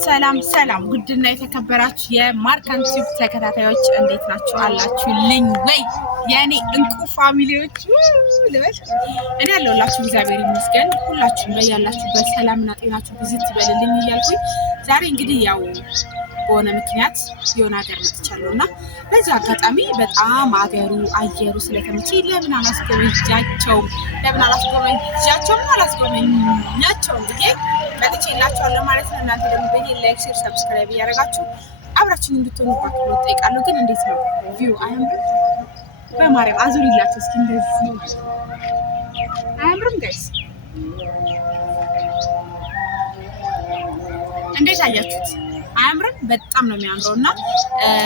ሰላም ሰላም ጉድና የተከበራችሁ የማርካን ቲዩብ ተከታታዮች እንዴት ናችሁ? አላችሁልኝ ወይ? የኔ እንቁ ፋሚሊዎች ልበል እኔ ያለሁላችሁ እግዚአብሔር ይመስገን። ሁላችሁም በያላችሁበት ሰላምና ጤናችሁ ብዝት ይበልልኝ እያልኩኝ ዛሬ እንግዲህ ያው በሆነ ምክንያት የሆነ ሀገር መጥቻለሁና በዚህ አጋጣሚ በጣም አገሩ አየሩ ስለተመቸኝ ለምን አላስጎበኛቸውም ብዬ መጥቼላችኋለሁ ማለት ነው። እናንተ ደግሞ በዚህ ላይክ፣ ሼር፣ ሰብስክራይብ እያደረጋችሁ አብራችሁን እንድትሆኑ ባክሎ ጠይቃለሁ። ግን እንዴት ነው ቪው አያምርም? በማርያም አዙሪላችሁ እስኪ እንደዚህ አያምርም? ጋይስ እንዴት አያችሁት? አያምርም? በጣም ነው የሚያምረው እና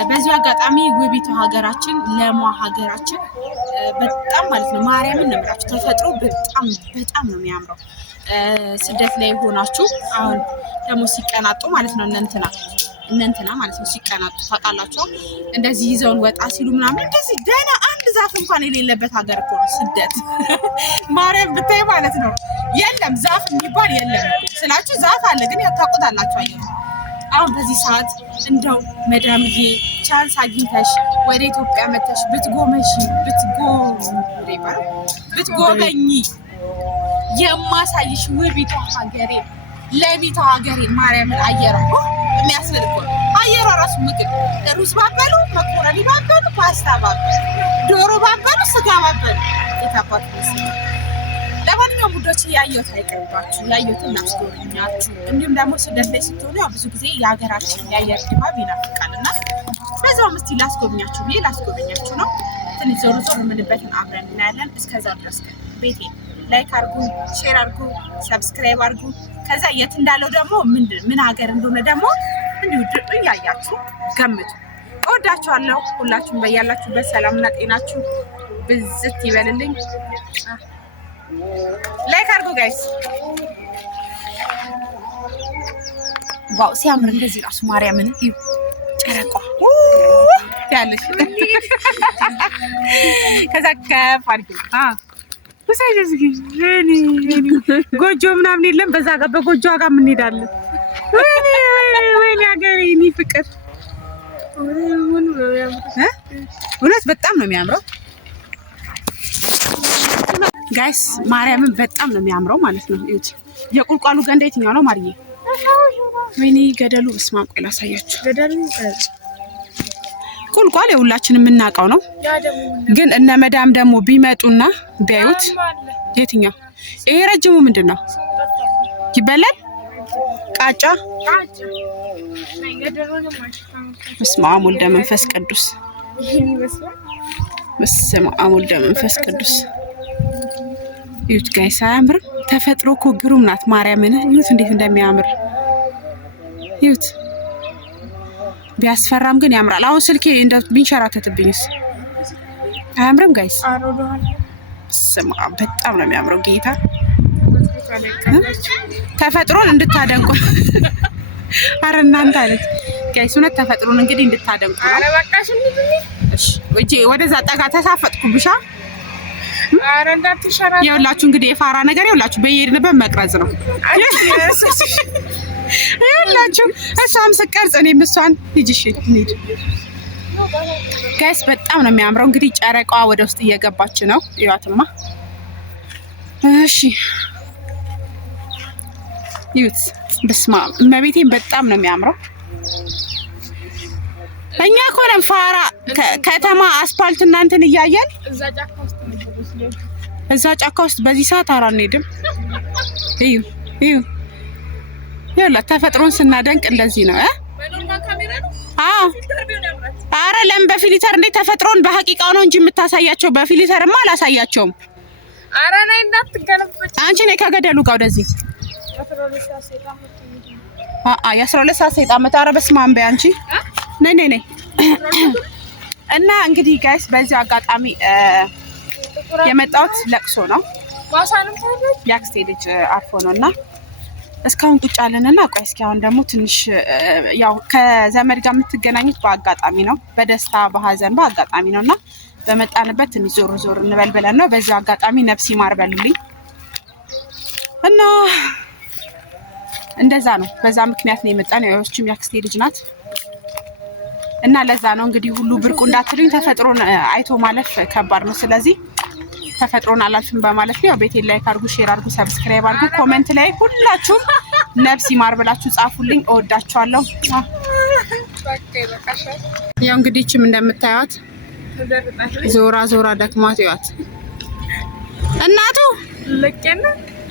በዚህ አጋጣሚ ውቢቷ ሀገራችን ለሟ ሀገራችን በጣም ማለት ነው ማርያምን ነው የምላችሁ ተፈጥሮ በጣም ነው የሚያምረው። ስደት ላይ ሆናችሁ አሁን ደግሞ ሲቀናጡ ማለት ነው እነንትና ማለት ነው ሲቀናጡ ታውቃላችሁ። እንደዚህ ይዘውን ወጣ ሲሉ ምናምን እንደዚህ ደህና አንድ ዛፍ እንኳን የሌለበት ሀገር እኮ ነው ስደት። ማርያም ብታይ ማለት ነው የለም ዛፍ የሚባል የለም ስላችሁ ዛፍ አለ ግን ታውቁታላችሁ አየሁ። አሁን በዚህ ሰዓት እንደው መዳምዬ ቻንስ አግኝተሽ ወደ ኢትዮጵያ መተሽ ብትጎበኝ የማሳይሽ ውቢቷ ሀገሬ ለቢቷ ሀገሬ ማርያምን አየሯ የሚያስብል እኮ አየሯ ራሱ ምግብ ሩዝ ባበሉ፣ መኮረኒ ባበሉ፣ ፓስታ ባበሉ፣ ዶሮ ባበሉ፣ ስጋ ባበሉ የታባቱ መስል። ለማንኛውም ጉዶች ያየሁት አይቀርባችሁ፣ ያየሁትን ላስጎበኛችሁ። እንዲሁም ደግሞ ስደት ላይ ስትሆኑ ያው ብዙ ጊዜ የሀገራችን የአየር ድባብ ይናፍቃልና በዛውም እስኪ ላስጎበኛችሁ ነው። ትንሽ ዞር የምንበትን አብረን እናያለን። እስከዛ ድረስ ግን ቤቴ ላይክ አድርጉ፣ ሼር አድርጉ፣ ሰብስክራይብ አድርጉ። ከዛ የት እንዳለው ደግሞ ምን ሀገር እንደሆነ ደግሞ እንዲሁ እያያችሁ ገምቱ። እወዳችኋለሁ። ሁላችሁም በያላችሁበት ሰላምና ጤናችሁ ብዝት ይበልልኝ። ላይክ አድርጉ ጋይስ። ዋው ሲያምር እንደዚህ ራሱ ማርያምን እዩ ጨረቋ ያለሽ ከዛ ከፍ አድርጊ ጎጆ ምናምን የለም። በዛ ጋር በጎጆ ጋር ምን እንሄዳለን? ወይኔ ሀገሬ እኔ ፍቅር እውነት በጣም ነው የሚያምረው ጋይስ። ማርያምን በጣም ነው የሚያምረው ማለት ነው። እዩት። የቁልቋሉ ገንዳ የትኛው ነው ማርዬ? ወይኔ ገደሉ በስመ አብ። ቆይ ላሳያችሁ። ገደሉ ቁልቋል የሁላችን የምናውቀው ነው። ግን እነ መዳም ደግሞ ቢመጡና ቢያዩት የትኛው ይሄ ረጅሙ ምንድን ነው ይበላል? ቃጫ። በስመ አብ ወልደ መንፈስ ቅዱስ፣ በስመ አብ ወልደ መንፈስ ቅዱስ። ይሁት ጋይስ አያምርም? ተፈጥሮ እኮ ግሩም ናት። ማርያምን ይሁት እንዴት እንደሚያምር ይሁት። ቢያስፈራም ግን ያምራል። አሁን ስልኬ እንደ ቢንሸራተትብኝስ አያምርም ጋይስ? ስማ በጣም ነው የሚያምረው። ጌታ ተፈጥሮን እንድታደንቁ አረ እናንተ አለች ጋይስ። እውነት ተፈጥሮን እንግዲህ እንድታደንቁ ነው። አረ በቃሽ እሺ ወጪ ወደዛ ጠጋ ተሳፈጥኩብሻ። አረ እንዳትሸራ ይኸውላችሁ እንግዲህ የፋራ ነገር ይኸውላችሁ በየሄድንበት መቅረጽ ነው ይኸውላችሁ። እሷም ስቀርጽ እኔም እሷን ሂጂሽ እንሂድ ጋይስ። በጣም ነው የሚያምረው። እንግዲህ ጨረቃዋ ወደ ውስጥ እየገባች ነው። ይዋትማ እሺ ይዩት። በስመ አብ እመቤቴን በጣም ነው የሚያምረው። እኛ እኮ ነን ፋራ ከተማ አስፓልት እናንተን እያየን እዛ ጫካ ውስጥ በዚህ ሰዓት ኧረ አንሄድም። እዩ ይኸውላ ተፈጥሮን ስናደንቅ እንደዚህ ነው። አዎ ኧረ ለምን በፊልተር እንዴ? ተፈጥሮን በሐቂቃው ነው እንጂ የምታሳያቸው በፊልተርማ አላሳያቸውም። ኧረ ነይ እንዳትገለበጭ አንቺ ነይ ከገደሉ ጋር ወደዚህ የ12 ሰዓት ሰይጣን መጣ። ኧረ በስመ አብ በይ አንቺ ነይ እና እንግዲህ ጋይስ በዚህ አጋጣሚ የመጣሁት ለቅሶ ነው። የአክስቴ ልጅ አርፎ ነውና እስካሁን ቁጭ አለንና ቆይ እስኪ አሁን ደግሞ ትንሽ ያው ከዘመድ ጋር የምትገናኙት በአጋጣሚ ነው፣ በደስታ በሀዘን በአጋጣሚ ነውና በመጣንበት ትንሽ ዞር እንበል ብለን ነው። በዚህ አጋጣሚ ነፍስ ይማር በሉልኝ እና እንደዛ ነው። በዛ ምክንያት ነው የመጣን። ያዎችም ያክስቴ ልጅ ናት እና ለዛ ነው እንግዲህ ሁሉ ብርቁ እንዳትሉኝ። ተፈጥሮን አይቶ ማለፍ ከባድ ነው። ስለዚህ ተፈጥሮን አላልፍም በማለት ነው። ቤቴን ላይክ አድርጉ፣ ሼር አድርጉ፣ ሰብስክራይብ አድርጉ። ኮሜንት ላይ ሁላችሁም ነፍስ ይማር ብላችሁ ጻፉልኝ። እወዳችኋለሁ። ያው እንግዲህ እቺም እንደምታዩት ዞራ ዞራ ደክማት ይዋት እናቱ ለቀና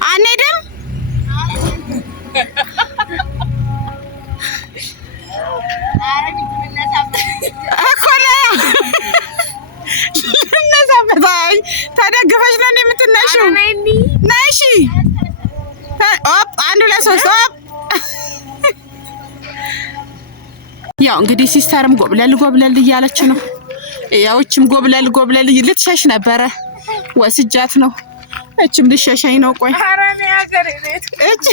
አንሄድም ነሳበታይ ተደግፈሽ ነው የምትነሺው። ነሺ ኦፕ 1 2 3 ኦፕ። ያው እንግዲህ ሲስተርም ጎብለል ጎብለል እያለች ነው። ያውችም ጎብለል ጎብለል ልትሸሽ ነበረ ወስጃት ነው። እችም ልሸሸኝ ነው። ቆይ እች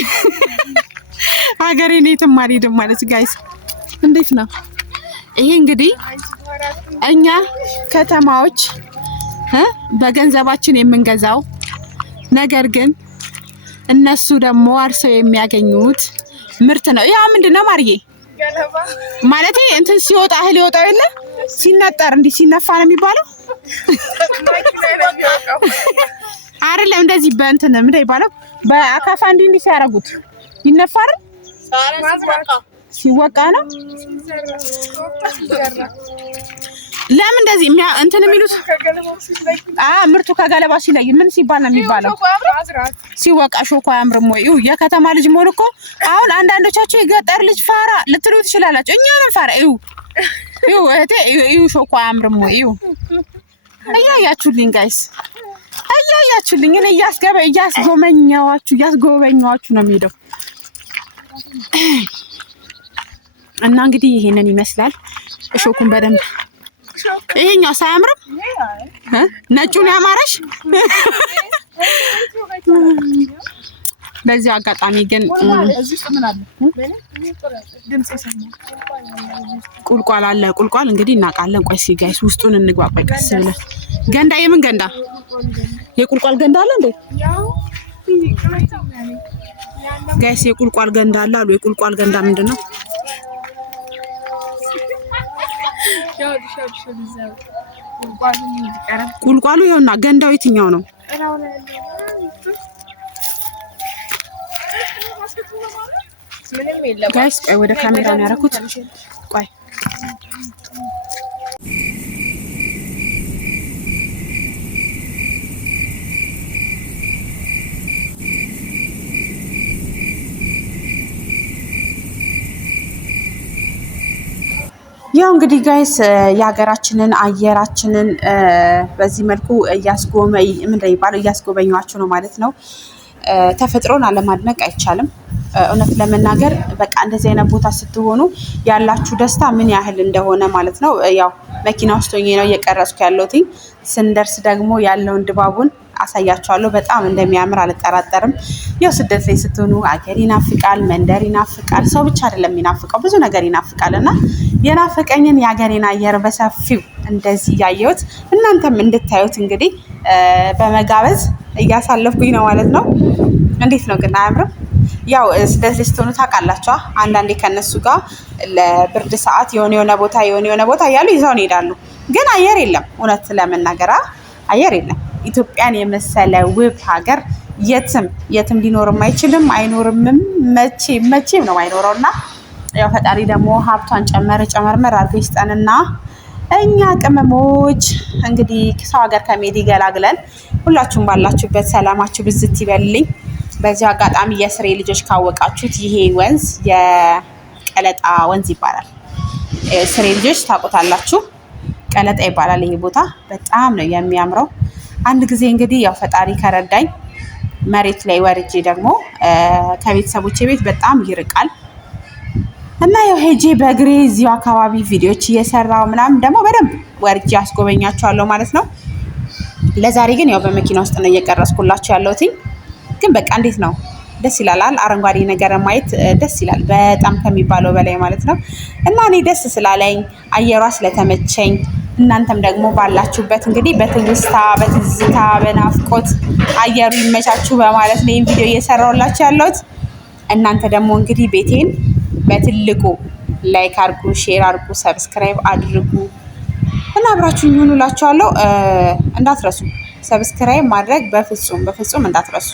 ሀገሬ የትም አልሄድም ማለት ጋይስ እንዴት ነው ይሄ? እንግዲህ እኛ ከተማዎች በገንዘባችን የምንገዛው ነገር ግን እነሱ ደግሞ አርሰው የሚያገኙት ምርት ነው። ያ ምንድነው ማርዬ? ማለት እንትን ሲወጣ እህል ይወጣው የለ ሲነጠር እንዲህ ሲነፋ ነው የሚባለው አይደለም? እንደዚህ በእንትን ምንድነው ይባላል? በአካፋ እንዲህ ሲያረጉት ይነፋል። ሲወቃ ነው። ለምን እንደዚህ እንትን የሚሉት? ምርቱ ከገለባ ሲለይ ምን ሲባል ነው የሚባለው? ሲወቃ ሾኮ አያምርም ወይ? የከተማ ልጅ መሆን እኮ አሁን አንዳንዶቻችሁ የገጠር ልጅ ፋራ ልትሉ ትችላላችሁ። እኛንም ፋራ እህቴ ሾኮ አያምርም ወይ? እያያችሁልኝ ጋይስ እያያችሁልኝ እኔ እያስጎበኛዋችሁ ነው የሚሄደው። እና እንግዲህ ይሄንን ይመስላል። እሾኩን በደንብ ይሄኛው ሳያምርም ነጩን ያማረሽ። በዚህ አጋጣሚ ግን ቁልቋል አለ። ቁልቋል እንግዲህ እናውቃለን። ቆይ እስኪ ጋይስ ውስጡን እንግባ። ቆይ ቀስ ብለን ገንዳ፣ የምን ገንዳ? የቁልቋል ገንዳ አለ እንዴ ጋይስ? የቁልቋል ገንዳ አለ አሉ። የቁልቋል ገንዳ ምንድነው? ቁልቋሉ ይኸውና። ገንዳው የትኛው ነው? ጋይስ ቆይ ወደ ካሜራ ነው ያደረኩት። ቆይ ያው እንግዲህ ጋይስ የሀገራችንን አየራችንን በዚህ መልኩ እያስጎበኟችሁ ነው ማለት ነው። ተፈጥሮን አለማድነቅ አይቻልም። እውነት ለመናገር በቃ እንደዚህ አይነት ቦታ ስትሆኑ ያላችሁ ደስታ ምን ያህል እንደሆነ ማለት ነው። ያው መኪና ውስጥ ሆኜ ነው እየቀረጽኩ ያለሁት። ስንደርስ ደግሞ ያለውን ድባቡን አሳያችኋለሁ። በጣም እንደሚያምር አልጠራጠርም። ያው ስደት ላይ ስትሆኑ አገር ይናፍቃል፣ መንደር ይናፍቃል። ሰው ብቻ አይደለም ይናፍቀው፣ ብዙ ነገር ይናፍቃል። እና የናፈቀኝን የሀገሬን አየር በሰፊው እንደዚህ ያየሁት እናንተም እንድታዩት እንግዲህ በመጋበዝ እያሳለፍኩኝ ነው ማለት ነው። እንዴት ነው ግን አያምርም? ያው ስደት ላይ ስትሆኑ ታውቃላችሁ፣ አንዳንዴ ከነሱ ጋር ለብርድ ሰዓት የሆነ ቦታ እያሉ ይዘውን ይሄዳሉ። ግን አየር የለም። እውነት ለመናገር አየር የለም። ኢትዮጵያን የመሰለ ውብ ሀገር የትም ሊኖርም አይችልም፣ አይኖርምም። መቼም ነው አይኖረው። እና ያው ፈጣሪ ደግሞ ሀብቷን ጨመርመር አድርጎ ይስጠንና እኛ ቅመሞች እንግዲህ ሰው ሀገር ከሜዲ ገላግለን ሁላችሁም ባላችሁበት ሰላማችሁ ብዝት ይበልልኝ። በዚህ አጋጣሚ የስሬ ልጆች ካወቃችሁት ይሄ ወንዝ የቀለጣ ወንዝ ይባላል። ስሬ ልጆች ታውቁታላችሁ። ቀለጣ ይባላል ይሄ ቦታ። በጣም ነው የሚያምረው። አንድ ጊዜ እንግዲህ ያው ፈጣሪ ከረዳኝ መሬት ላይ ወርጄ ደግሞ ከቤተሰቦቼ ቤት በጣም ይርቃል እና ያው ሄጄ በእግሬ እዚሁ አካባቢ ቪዲዮዎች እየሰራው ምናምን ደግሞ በደንብ ወርጄ አስጎበኛችኋለሁ ማለት ነው። ለዛሬ ግን ያው በመኪና ውስጥ ነው እየቀረስኩላችሁ ያለሁት። ግን በቃ እንዴት ነው ደስ ይላል። አረንጓዴ ነገር ማየት ደስ ይላል በጣም ከሚባለው በላይ ማለት ነው። እና እኔ ደስ ስላለኝ አየሯ ስለተመቸኝ እናንተም ደግሞ ባላችሁበት እንግዲህ በትውስታ በትዝታ በናፍቆት አየሩ ይመቻችሁ በማለት ነው ይሄን ቪዲዮ እየሰራሁላችሁ ያለሁት። እናንተ ደግሞ እንግዲህ ቤቴን በትልቁ ላይክ አድርጉ፣ ሼር አድርጉ፣ ሰብስክራይብ አድርጉ እና አብራችሁኝ ሁኑ እላችኋለሁ። እንዳትረሱ ሰብስክራይብ ማድረግ በፍጹም እንዳትረሱ።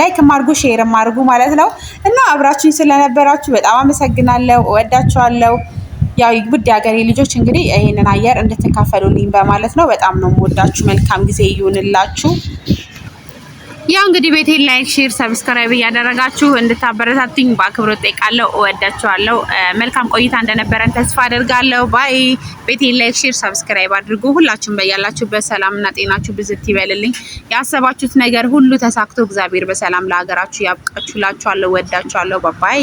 ላይክ አድርጉ፣ ሼር አድርጉ ማለት ነው እና አብራችሁኝ ስለነበራችሁ በጣም አመሰግናለሁ። እወዳችኋለሁ። ያው ውድ ሀገሬ ልጆች እንግዲህ ይሄንን አየር እንድትካፈሉልኝ በማለት ነው። በጣም ነው የምወዳችሁ። መልካም ጊዜ ይሁንላችሁ። ያው እንግዲህ ቤቴን ላይክ፣ ሼር፣ ሰብስክራይብ እያደረጋችሁ እንድታበረታቱኝ በአክብሮት ጠይቃለሁ። እወዳችኋለሁ። መልካም ቆይታ እንደነበረን ተስፋ አደርጋለሁ። ባይ። ቤቴን ላይክ፣ ሼር፣ ሰብስክራይብ አድርጉ። ሁላችሁም በያላችሁበት ሰላምና ጤናችሁ ብዝት ይበልልኝ። ያሰባችሁት ነገር ሁሉ ተሳክቶ እግዚአብሔር በሰላም ለሀገራችሁ ያብቃችሁ እላችኋለሁ። እወዳችኋለሁ። ባይ